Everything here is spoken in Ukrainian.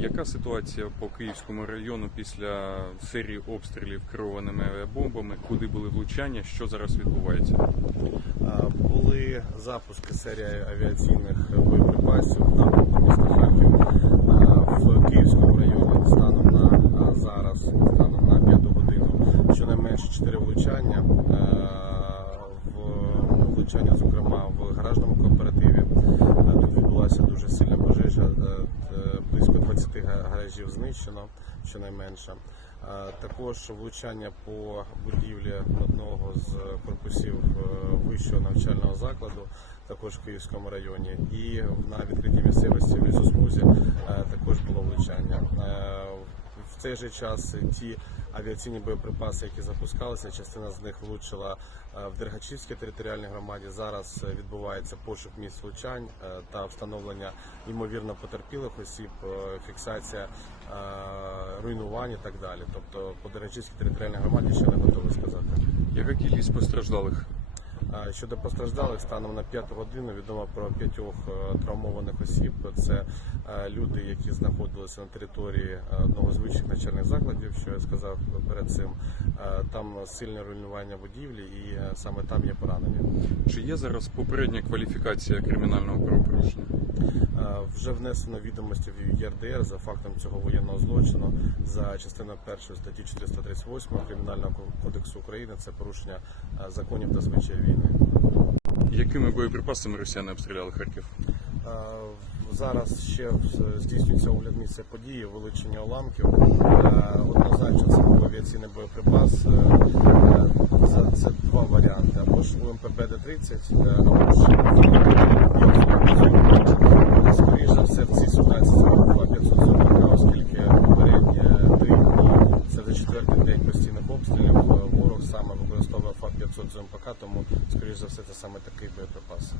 Яка ситуація по Київському району після серії обстрілів керованими авіабомбами? Куди були влучання? Що зараз відбувається? Були запуски серії авіаційних боєприпасів напрямку міста Харків в Київському районі станом на зараз, станом на п'яту годину, щонайменше чотири влучання. В влучання, зокрема, в гаражному кооперативі. Тут відбулася дуже сильна пожежа. Е, е, Близько 20 га- гаражів знищено, щонайменше. Також влучання по будівлі одного з корпусів е, вищого навчального закладу, також в Київському районі, і на відкритій місцевості в лісосмузі е, також В цей же час ті авіаційні боєприпаси, які запускалися, частина з них влучила е, в Дергачівській територіальній громаді. Зараз е, відбувається пошук місць влучань е, та встановлення ймовірно потерпілих осіб, фіксація руйнувань і так далі. Тобто по Дергачівській територіальній громаді ще не готовий сказати. Яка кількість постраждалих? Щодо постраждалих, станом на п'яту годину відомо про п'ятьох травмованих осіб. Це люди, які знаходилися на території е, одного з вищих навчальних закладів, що я сказав перед цим. Е, Там сильне руйнування будівлі, і е, саме там є поранені. Чи є зараз попередня кваліфікація кримінального правопорушення? Е, Вже внесено відомості в ЄРДР за фактом цього воєнного злочину за частиною першої статті 438 Кримінального кодексу України. Це порушення е, законів та звичаїв війни. Якими боєприпасами росіяни обстріляли Харків? Зараз ще здійснюється огляд місця події, вилучення уламків. Е, Однозначно це був авіаційний боєприпас. Е, е, Це, це два варіанти. Або ж УМП БД-30, е, або ж скоріш за все в цій ситуації це був 540, оскільки попередні три дні це вже четвертий день постійних обстрілів. Ворог саме використовує ФАП-500 з МПК, тому скоріш за все це саме такий боєприпас.